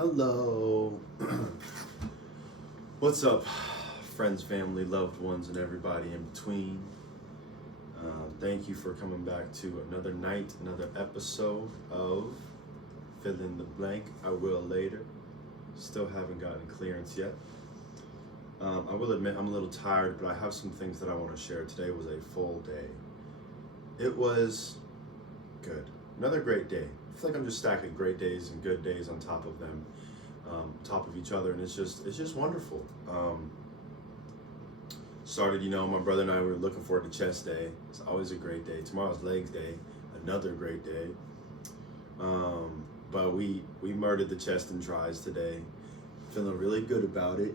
Hello. What's up, friends, family, loved ones, and everybody in between? Thank you for coming back to another night, another episode of Fill in the Blank. I will later. Still haven't gotten clearance yet. I will admit I'm a little tired, but I have some things that I want to share. Today was a full day. It was good. Another great day. I feel like I'm just stacking great days and good days on top of them, top of each other, and it's just wonderful. Started, my brother and I were looking forward to chest day. It's always a great day. Tomorrow's legs day, another great day. But we murdered the chest and tries today. Feeling really good about it.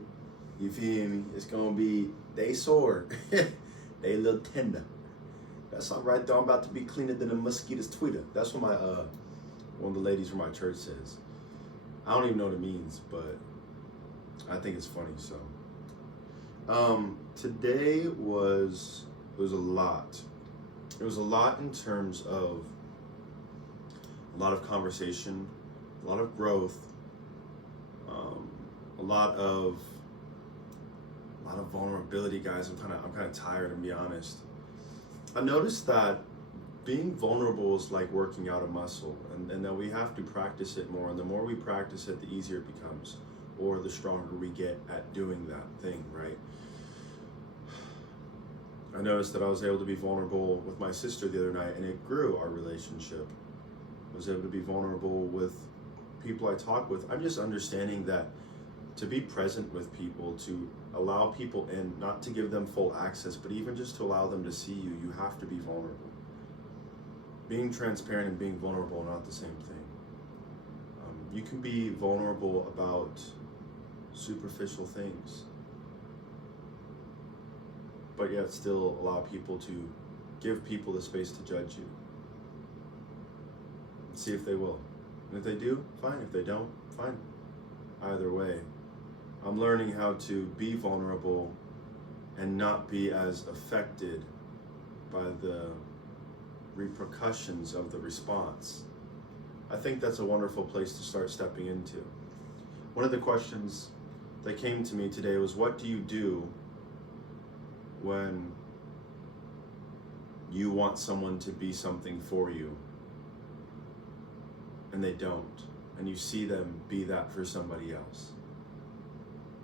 You feel me? It's gonna be, they sore. They a little tender. That's something right there. I'm about to be cleaner than a mosquito's tweeter. That's what my one of the ladies from my church says. I don't even know what it means, but I think it's funny. So today was a lot. It was a lot in terms of a lot of conversation, a lot of growth, a lot of vulnerability, guys. I'm kind of tired, to be honest. I noticed that being vulnerable is like working out a muscle, and that we have to practice it more. And the more we practice it, the easier it becomes, or the stronger we get at doing that thing, right? I noticed that I was able to be vulnerable with my sister the other night, and it grew our relationship. I was able to be vulnerable with people I talk with. I'm just understanding that to be present with people, to allow people in, not to give them full access, but even just to allow them to see you, you have to be vulnerable. Being transparent and being vulnerable are not the same thing. You can be vulnerable about superficial things, but yet still allow people to give people the space to judge you. See if they will. And if they do, fine. If they don't, fine. Either way, I'm learning how to be vulnerable and not be as affected by the repercussions of the response. I think that's a wonderful place to start stepping into. One of the questions that came to me today was, what do you do when you want someone to be something for you and they don't, and you see them be that for somebody else?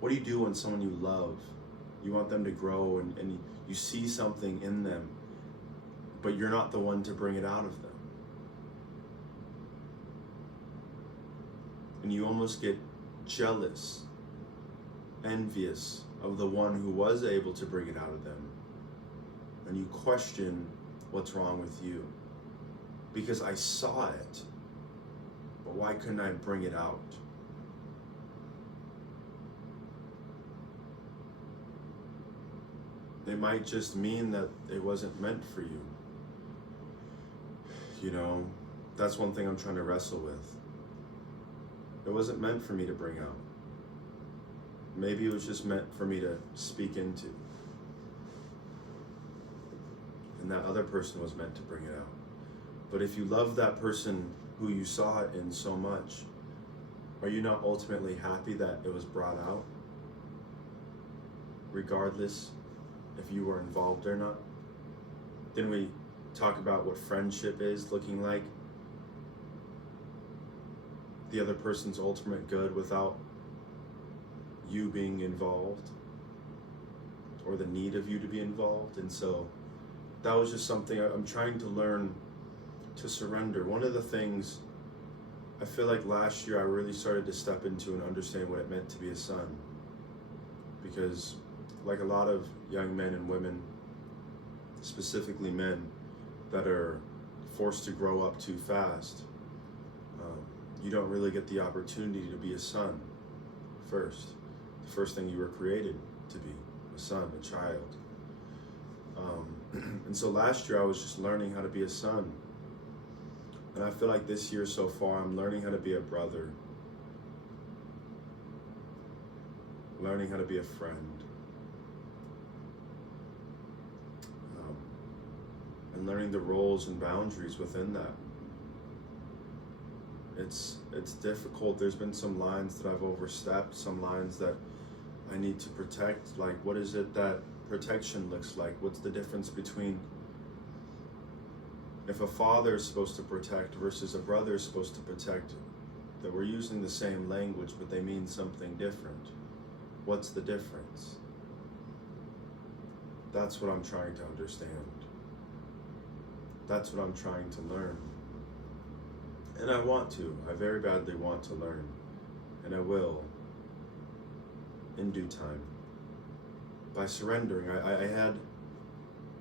What do you do when someone you love, you want them to grow, and you see something in them, but you're not the one to bring it out of them? And you almost get jealous, envious of the one who was able to bring it out of them. And you question what's wrong with you. Because I saw it, but why couldn't I bring it out? It might just mean that it wasn't meant for you. That's one thing I'm trying to wrestle with. It wasn't meant for me to bring out. Maybe it was just meant for me to speak into. And that other person was meant to bring it out. But if you love that person who you saw it in so much, are you not ultimately happy that it was brought out? Regardless if you were involved or not? Then we talk about what friendship is looking like. The other person's ultimate good without you being involved, or the need of you to be involved. And so that was just something I'm trying to learn to surrender. One of the things I feel like last year I really started to step into and understand what it meant to be a son. Because like a lot of young men and women, specifically men that are forced to grow up too fast, you don't really get the opportunity to be a son first. The first thing you were created to be, a son, a child. And so last year I was just learning how to be a son. And I feel like this year so far I'm learning how to be a brother, learning how to be a friend, and learning the roles and boundaries within that. it's difficult. There's been some lines that I've overstepped, some lines that I need to protect. Like, what is it that protection looks like? What's the difference between if a father is supposed to protect versus a brother is supposed to protect? That we're using the same language, but they mean something different. What's the difference? That's what I'm trying to understand. That's what I'm trying to learn. And I want to. I very badly want to learn. And I will in due time. By surrendering. I had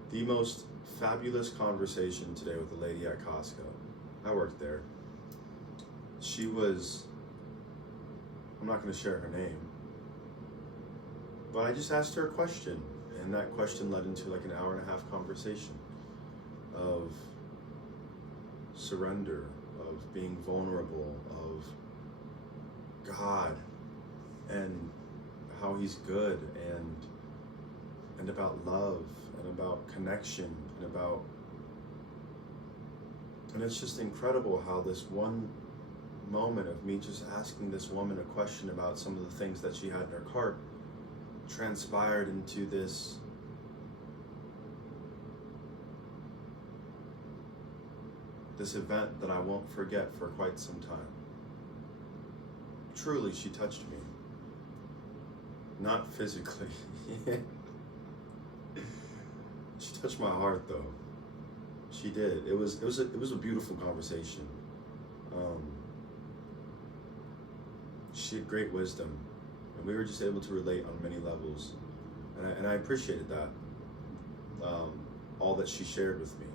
the most fabulous conversation today with a lady at Costco. I worked there. She was, I'm not going to share her name, but I just asked her a question, and that question led into like an hour and a half conversation of surrender, of being vulnerable, of God and how He's good, and about love, and about connection, and it's just incredible how this one moment of me just asking this woman a question about some of the things that she had in her cart transpired into this event that I won't forget for quite some time. Truly, she touched me. Not physically. She touched my heart, though. She did. It was a beautiful conversation. She had great wisdom, and we were just able to relate on many levels, and I appreciated that. All that she shared with me.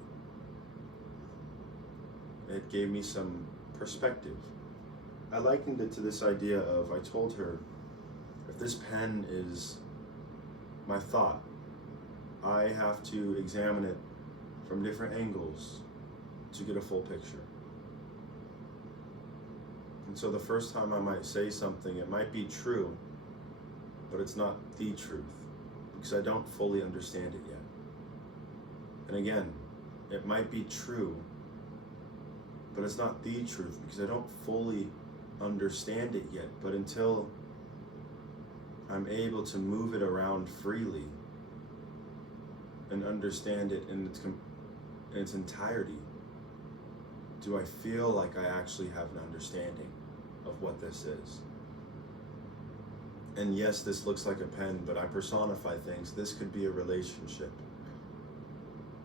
It gave me some perspective. I likened it to this idea of, I told her, if this pen is my thought, I have to examine it from different angles to get a full picture. And so the first time I might say something, it might be true, but it's not the truth, because I don't fully understand it yet. And again, it might be true, but it's not the truth, because I don't fully understand it yet. But until I'm able to move it around freely and understand it in its entirety, do I feel like I actually have an understanding of what this is. And yes, this looks like a pen, but I personify things. This could be a relationship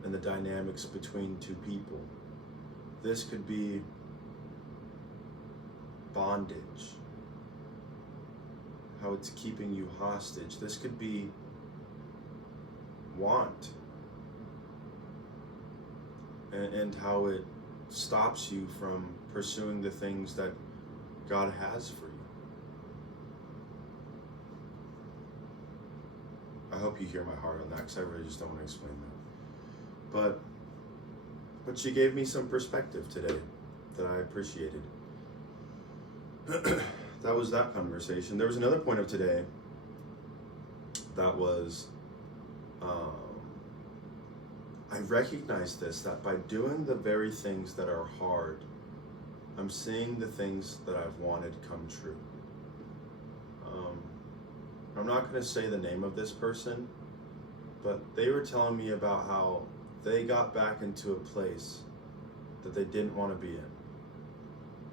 and the dynamics between two people. This could be bondage, how it's keeping you hostage. This could be want, and how it stops you from pursuing the things that God has for you. I hope you hear my heart on that, because I really just don't want to explain that. But she gave me some perspective today that I appreciated. That was that conversation. There was another point of today that was, I recognized this, that by doing the very things that are hard, I'm seeing the things that I've wanted come true. I'm not going to say the name of this person, but they were telling me about how they got back into a place that they didn't want to be in.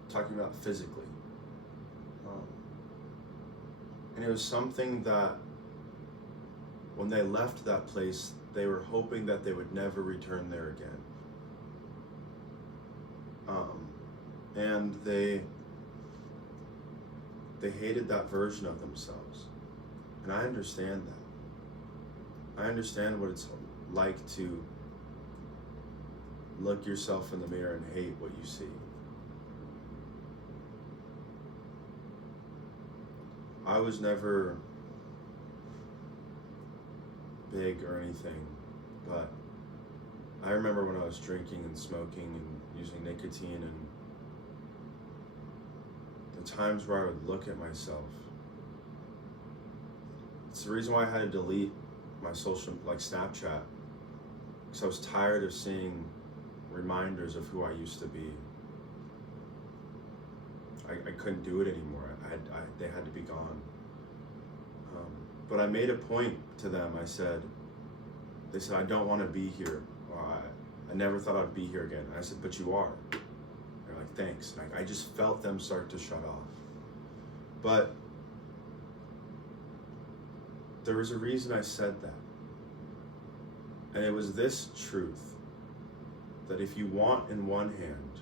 Talking about physically. And it was something that when they left that place, they were hoping that they would never return there again. And they hated that version of themselves. And I understand that. I understand what it's like to look yourself in the mirror and hate what you see. I was never big or anything, but I remember when I was drinking and smoking and using nicotine, and the times where I would look at myself. It's the reason why I had to delete my social, like Snapchat, because I was tired of seeing reminders of who I used to be. I couldn't do it anymore. They had to be gone. But I made a point to them. They said, I don't want to be here. Or I never thought I'd be here again. I said, but you are. They're like, thanks. And I just felt them start to shut off. But there was a reason I said that. And it was this truth, that if you want in one hand,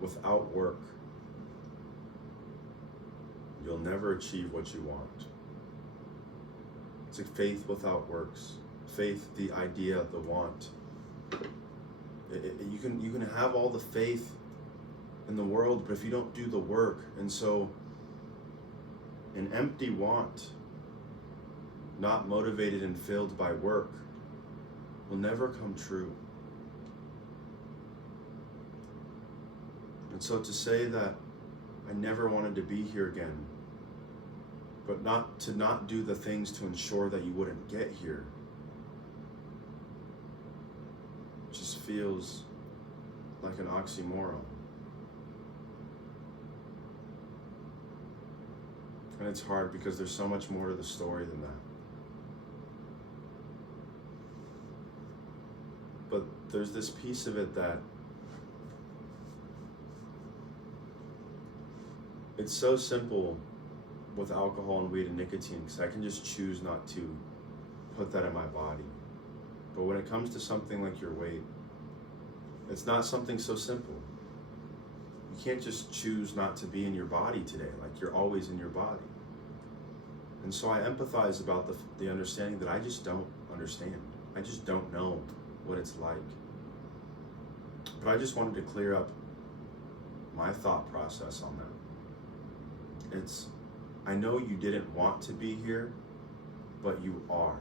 without work, you'll never achieve what you want. It's like faith without works. Faith, the idea, the want. You can have all the faith in the world, but if you don't do the work, and so an empty want, not motivated and filled by work, will never come true. And so to say that I never wanted to be here again, but not do the things to ensure that you wouldn't get here, just feels like an oxymoron. And it's hard because there's so much more to the story than that. But there's this piece of it that it's so simple with alcohol and weed and nicotine, because I can just choose not to put that in my body. But when it comes to something like your weight, it's not something so simple. You can't just choose not to be in your body today, like you're always in your body. And so I empathize about the understanding that I just don't understand. I just don't know what it's like. But I just wanted to clear up my thought process on that. I know you didn't want to be here, but you are.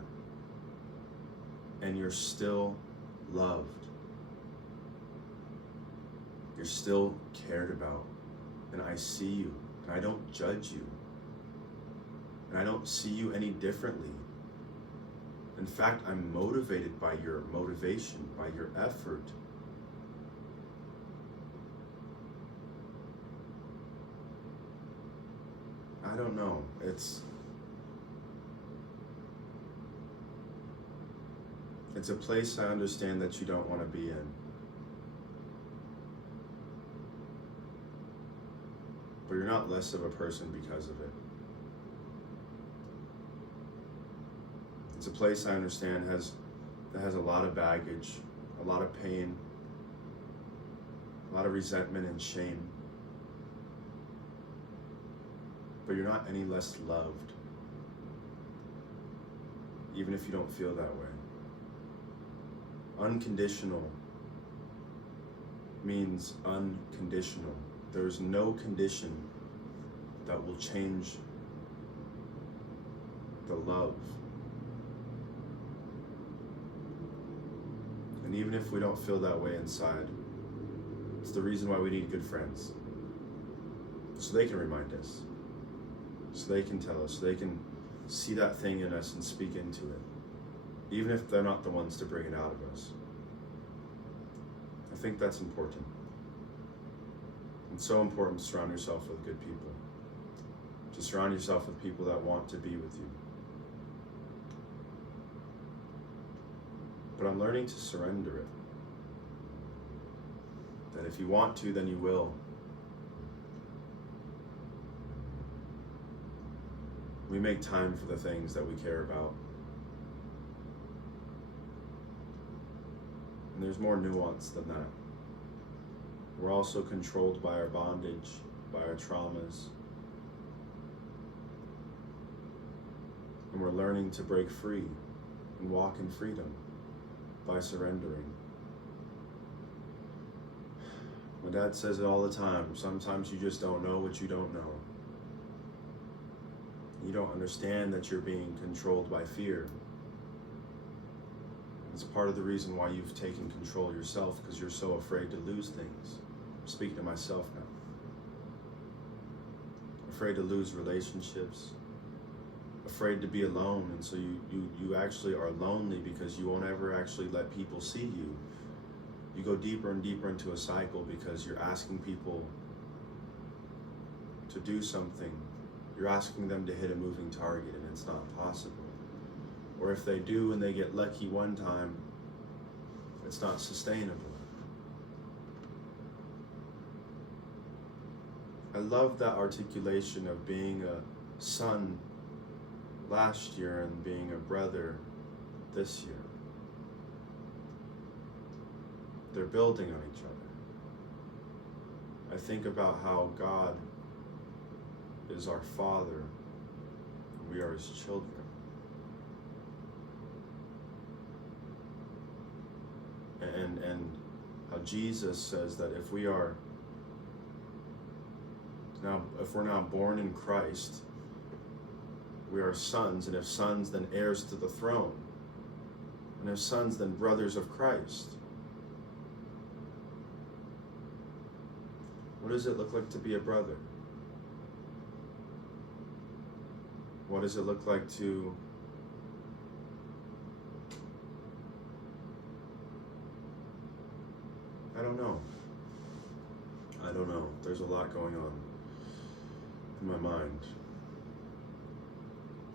And you're still loved. You're still cared about. And I see you, and I don't judge you. And I don't see you any differently. In fact, I'm motivated by your motivation, by your effort. I don't know. It's a place I understand that you don't want to be in. But you're not less of a person because of it. It's a place I understand that has a lot of baggage, a lot of pain, a lot of resentment and shame. But you're not any less loved, even if you don't feel that way. Unconditional means unconditional. There's no condition that will change the love. And even if we don't feel that way inside, it's the reason why we need good friends. So they can remind us. So they can tell us. So they can see that thing in us and speak into it. Even if they're not the ones to bring it out of us. I think that's important. It's so important to surround yourself with good people. To surround yourself with people that want to be with you. But I'm learning to surrender it. That if you want to, then you will. We make time for the things that we care about. And there's more nuance than that. We're also controlled by our bondage, by our traumas. And we're learning to break free and walk in freedom by surrendering. My dad says it all the time. Sometimes you just don't know what you don't know. You don't understand that you're being controlled by fear. It's part of the reason why you've taken control yourself, because you're so afraid to lose things. I'm speaking to myself now. Afraid to lose relationships. Afraid to be alone, and so you actually are lonely because you won't ever actually let people see you. you go deeper and deeper into a cycle because you're asking people to do something. You're asking them to hit a moving target and it's not possible. Or if they do and they get lucky one time, it's not sustainable. I love that articulation of being a son last year and being a brother this year. They're building on each other. I think about how God is our Father, and we are His children. And how Jesus says that if we're now born in Christ, we are sons, and if sons, then heirs to the throne, and if sons, then brothers of Christ. What does it look like to be a brother? What does it look like to I don't know. There's a lot going on in my mind.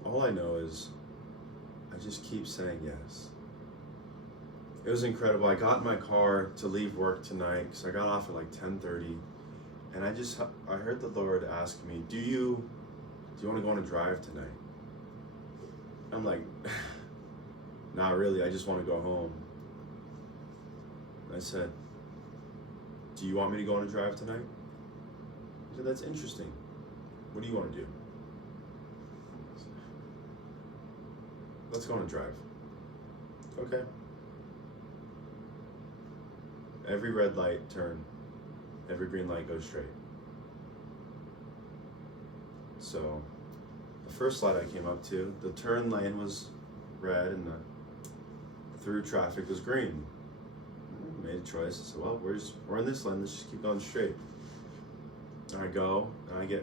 All I know is I just keep saying yes. It was incredible. I got in my car to leave work tonight because I got off at like 10:30, and I heard the Lord ask me, do you want to go on a drive tonight? I'm like, not really, I just want to go home. I said, do you want me to go on a drive tonight? He said, that's interesting. What do you want to do? Let's go on a drive. Okay. Every red light, turn. Every green light, go straight. So, the first light I came up to, the turn lane was red and the through traffic was green. I made a choice. I said, well, we're in this lane, let's just keep going straight. And I go, and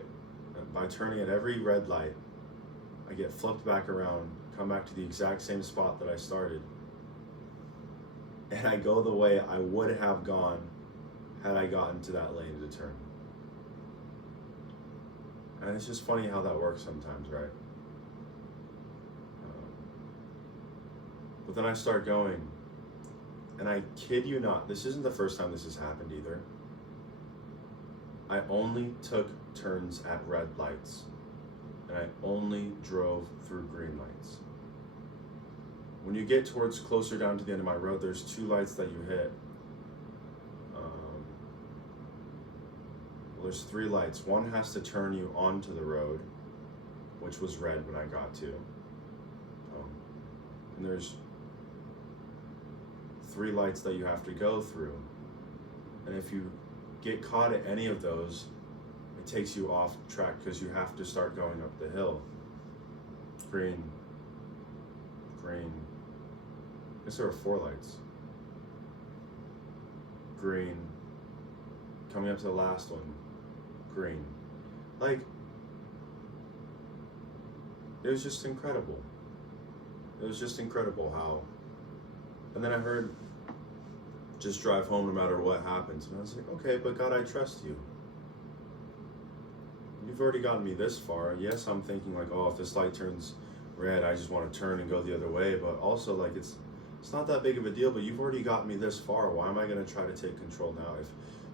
by turning at every red light, I get flipped back around, come back to the exact same spot that I started. And I go the way I would have gone had I gotten to that lane to turn. And it's just funny how that works sometimes, right? But then I start going, and I kid you not, this isn't the first time this has happened either. I only took turns at red lights, and I only drove through green lights. When you get towards closer down to the end of my road, there's two lights that you hit. There's three lights. One has to turn you onto the road, which was red when I got to. And there's three lights that you have to go through. And if you get caught at any of those, it takes you off track because you have to start going up the hill. Green. I guess there were four lights. Green. Coming up to the last one. Green. Like, it was just incredible. It was just incredible how. And then I heard, just drive home no matter what happens. And I was like, okay, but God, I trust you. You've already gotten me this far. Yes, I'm thinking like, oh, if this light turns red, I just want to turn and go the other way. But also, like, it's not that big of a deal, but you've already gotten me this far. Why am I going to try to take control now?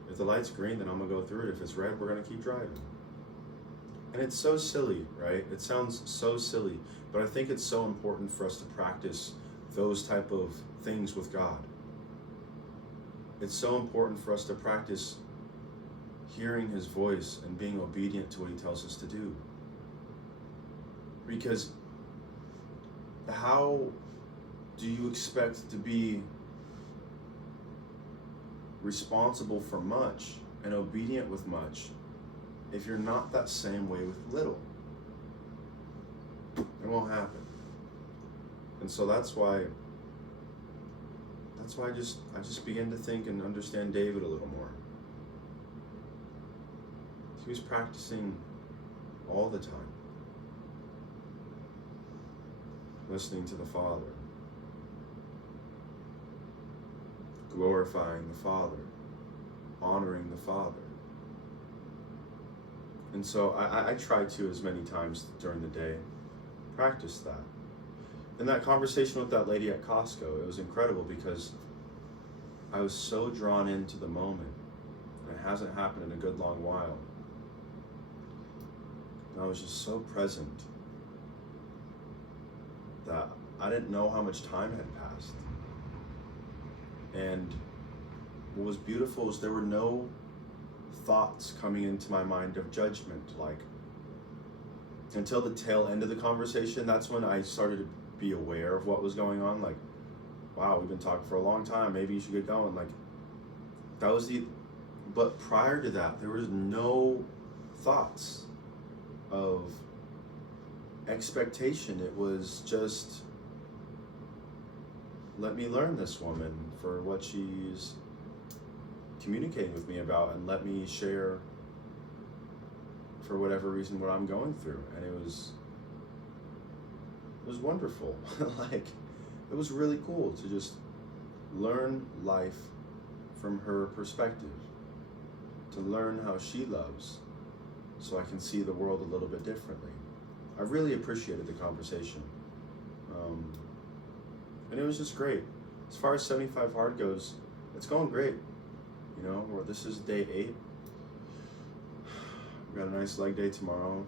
If the light's green, then I'm going to go through it. If it's red, we're going to keep driving. And it's so silly, right? It sounds so silly, but I think it's so important for us to practice those type of things with God. It's so important for us to practice hearing His voice and being obedient to what He tells us to do. Because how do you expect to be responsible for much and obedient with much if you're not that same way with little? It won't happen. And so that's why I just begin to think and understand David a little more. He was practicing all the time, listening to the Father, glorifying the Father, honoring the Father. And so I try to, as many times during the day, practice that. And that conversation with that lady at Costco, it was incredible because I was so drawn into the moment. It hasn't happened in a good long while. And I was just so present that I didn't know how much time had passed. And what was beautiful is there were no thoughts coming into my mind of judgment, like, until the tail end of the conversation. That's when I started to be aware of what was going on. Like, wow, we've been talking for a long time, maybe you should get going. Like, that was but prior to that, there was no thoughts of expectation. It was just, let me learn this woman for what she's communicating with me about, and let me share, for whatever reason, what I'm going through. And it was wonderful. Like, it was really cool to just learn life from her perspective, to learn how she loves, so I can see the world a little bit differently. I really appreciated the conversation. And it was just great. As far as 75 Hard goes, it's going great. You know, this is day 8. We got a nice leg day tomorrow.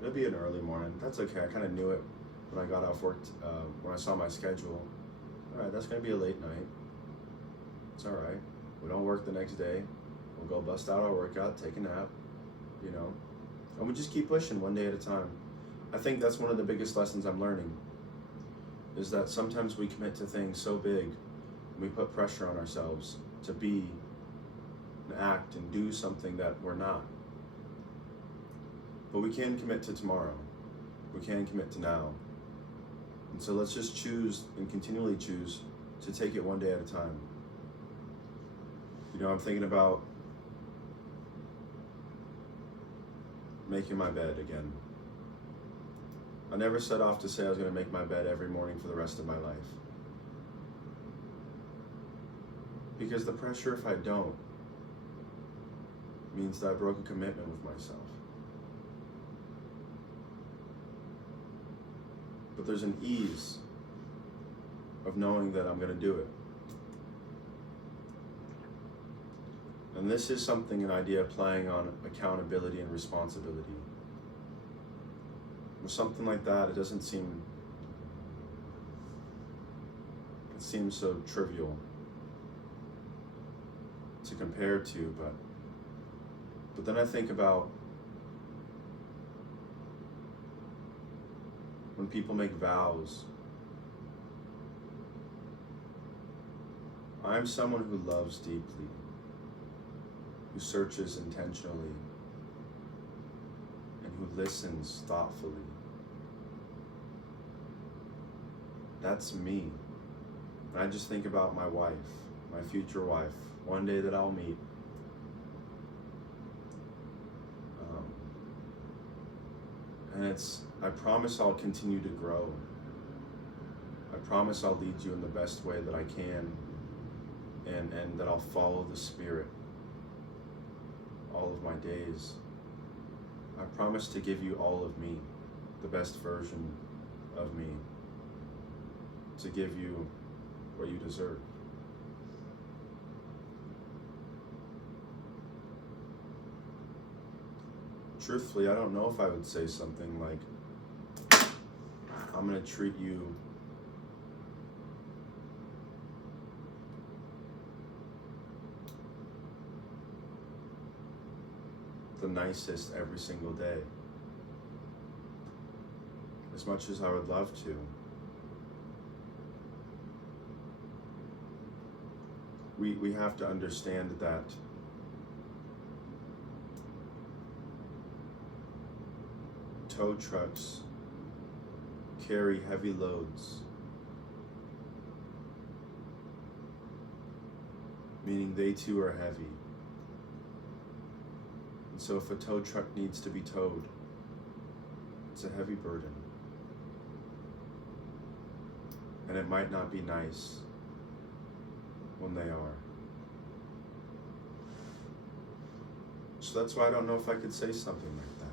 It'll be an early morning. That's okay. I kind of knew it when I got off work, when I saw my schedule. All right, that's going to be a late night. It's all right. We don't work the next day. We'll go bust out our workout, take a nap, you know. And we just keep pushing one day at a time. I think that's one of the biggest lessons I'm learning, is that sometimes we commit to things so big, and we put pressure on ourselves to be and act and do something that we're not. But we can commit to tomorrow. We can commit to now. And so let's just choose and continually choose to take it one day at a time. You know, I'm thinking about making my bed again. I never set off to say I was going to make my bed every morning for the rest of my life. Because the pressure, if I don't, means that I broke a commitment with myself. But there's an ease of knowing that I'm going to do it. And this is something, an idea playing on accountability and responsibility. With something like that, it seems so trivial to compare to, but then I think about when people make vows. I'm someone who loves deeply, who searches intentionally, and who listens thoughtfully. That's me. And I just think about my wife, my future wife, one day that I'll meet. And I promise I'll continue to grow. I promise I'll lead you in the best way that I can, and that I'll follow the Spirit all of my days. I promise to give you all of me, the best version of me, to give you what you deserve. Truthfully, I don't know if I would say something like, I'm going to treat you the nicest every single day, as much as I would love to. We have to understand that tow trucks carry heavy loads, meaning they too are heavy. And so if a tow truck needs to be towed, it's a heavy burden. And it might not be nice when they are. So that's why I don't know if I could say something like that.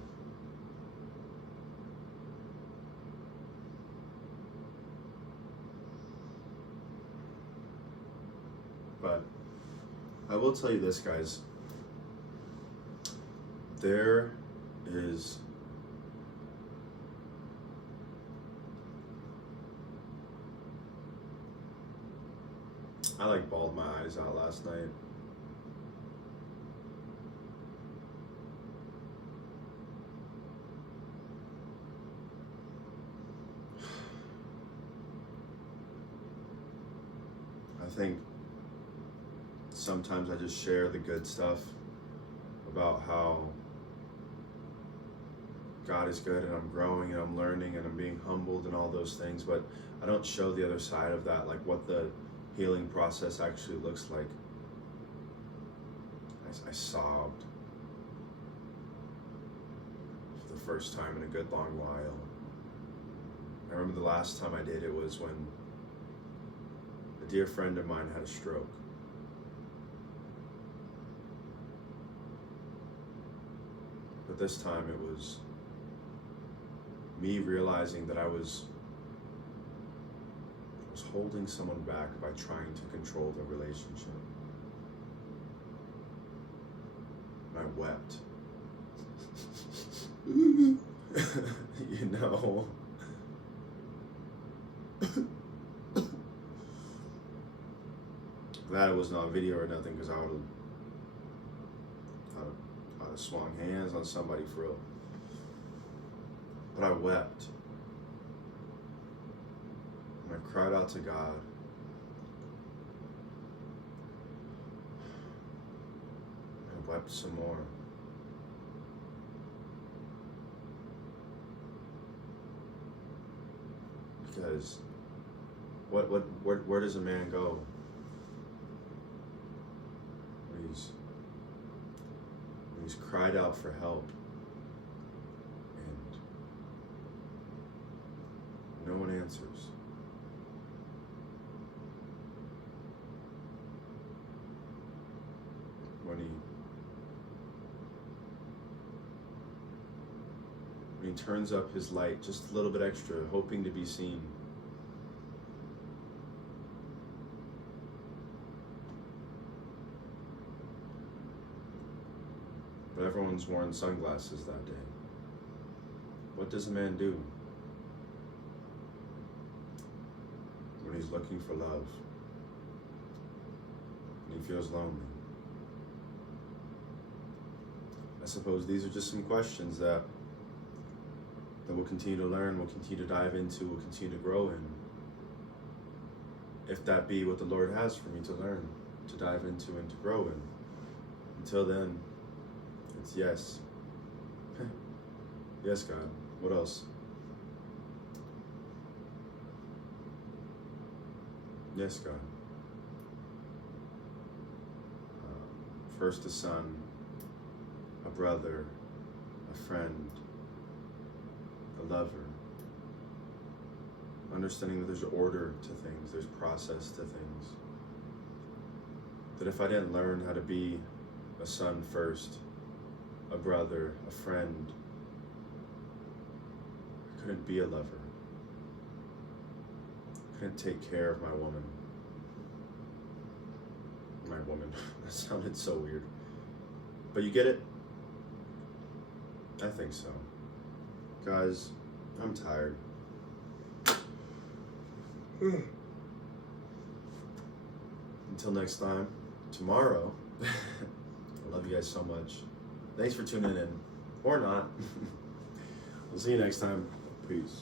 But I will tell you this, guys. There is I like bawled my eyes out last night. I think sometimes I just share the good stuff about how God is good and I'm growing and I'm learning and I'm being humbled and all those things, but I don't show the other side of that, like what the healing process actually looks like. I sobbed for the first time in a good long while. I remember the last time I did it was when a dear friend of mine had a stroke. But this time it was me realizing that I was holding someone back by trying to control the relationship. I wept. You know. That was not video or nothing, because I would have swung hands on somebody for real. But I wept. And I cried out to God. I wept some more. Because where does a man go when he's cried out for help and no one answers? When he turns up his light just a little bit extra, hoping to be seen. But everyone's wearing sunglasses that day. What does a man do when he's looking for love and he feels lonely? I suppose these are just some questions that we'll continue to learn, we'll continue to dive into, we'll continue to grow in. If that be what the Lord has for me to learn, to dive into, and to grow in. Until then, it's yes. Yes, God. What else? Yes, God. First a son, a brother, a friend, a lover. Understanding that there's order to things, there's process to things. That if I didn't learn how to be a son first, a brother, a friend, I couldn't be a lover. I couldn't take care of my woman. My woman, that sounded so weird. But you get it? I think so. Guys, I'm tired. Until next time, tomorrow. I love you guys so much. Thanks for tuning in. Or not. We'll see you next time. Peace.